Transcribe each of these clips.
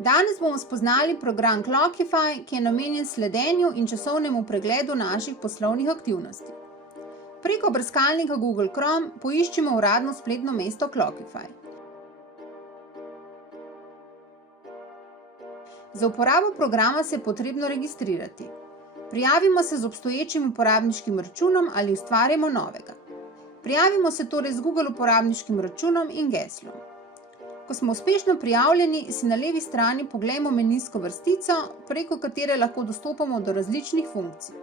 Danes bomo spoznali program Clockify, ki je namenjen sledenju in časovnemu pregledu naših poslovnih aktivnosti. Preko brskalnika Google Chrome poiščimo uradno spletno mesto Clockify. Za uporabo programa se je potrebno registrirati. Prijavimo se z obstoječim uporabniškim računom ali ustvarimo novega. Prijavimo se torej z Google uporabniškim računom in geslom. Ko smo uspešno prijavljeni, si na levi strani poglejmo menijsko vrstico, preko katere lahko dostopamo do različnih funkcij.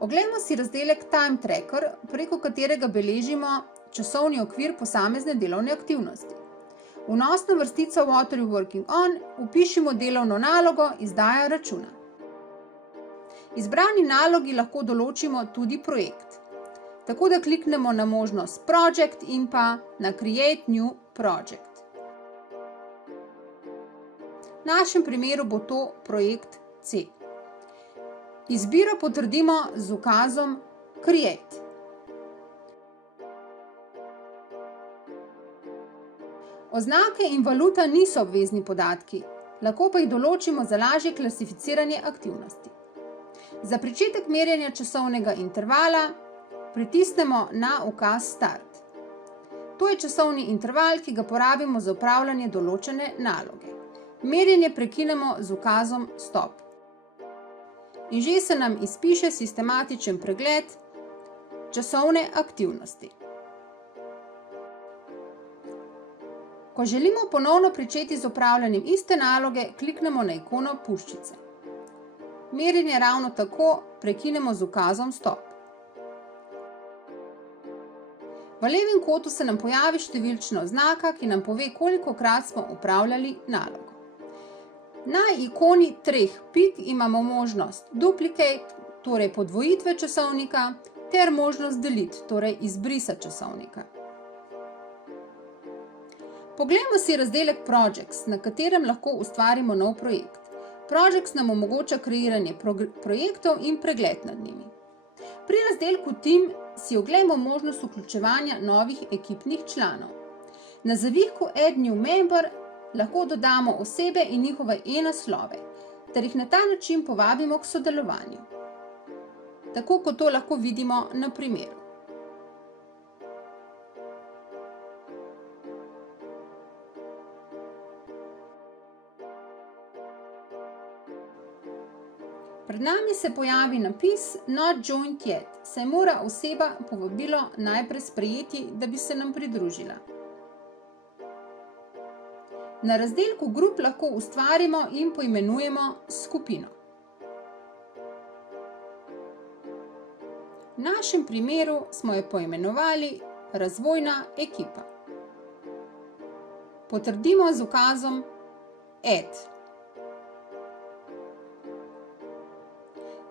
Oglejmo si razdelek Time Tracker, preko katerega beležimo časovni okvir posamezne delovne aktivnosti. Vnosno vrstico What are you working on vpišimo delovno nalogo izdaja računa. Izbrani nalogi lahko določimo tudi projekt. Tako da kliknemo na možnost Project in pa na Create New Project. V našem primeru bo to projekt C. Izbiro potrdimo z ukazom Create. Oznake in valuta niso obvezni podatki, lahko pa jih določimo za lažje klasificiranje aktivnosti. Za pričetek merjenja časovnega intervala pritisnemo na ukaz Start. To je časovni interval, ki ga porabimo za opravljanje določene naloge. Merjenje prekinemo z ukazom Stop. In že se nam izpiše sistematičen pregled časovne aktivnosti. Ko želimo ponovno pričeti z opravljanjem iste naloge, kliknemo na ikono puščice. Merjenje ravno tako prekinemo z ukazom Stop. V levem kotu se nam pojavi številčna oznaka, ki nam pove, kolikokrat smo opravljali nalogo. Na ikoni 3 pik imamo možnost Duplicate, torej podvojitve časovnika, ter možnost Delete, torej izbrisa časovnika. Poglejmo si razdelek Projects, na katerem lahko ustvarimo nov projekt. Projects nam omogoča kreiranje projektov in pregled nad njimi. Pri razdelku Team si oglejmo možnost vključevanja novih ekipnih članov. Na zavihku Add New Member lahko dodamo osebe in njihove e-naslove, ter jih na ta način povabimo k sodelovanju. Tako kot to lahko vidimo na primeru. Pred nami se pojavi napis Not joined yet, saj mora oseba povabilo najprej sprejeti, da bi se nam pridružila. Na razdelku Group lahko ustvarimo in poimenujemo skupino. V našem primeru smo jo poimenovali Razvojna ekipa. Potrdimo z ukazom Add.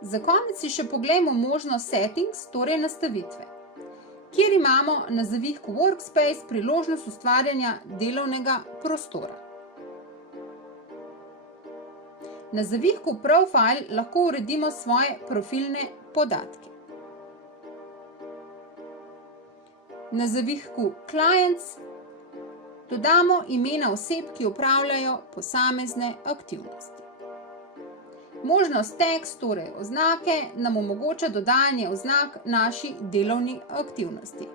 Za konec si še poglejmo možnost Settings, torej nastavitve, kjer imamo na zavihku Workspace priložnost ustvarjanja delovnega prostora. Na zavihku Profile lahko uredimo svoje profilne podatke. Na zavihku Clients dodamo imena oseb, ki opravljajo posamezne aktivnosti. Možnost Text, torej oznake, nam omogoča dodajanje oznak naši delovni aktivnosti.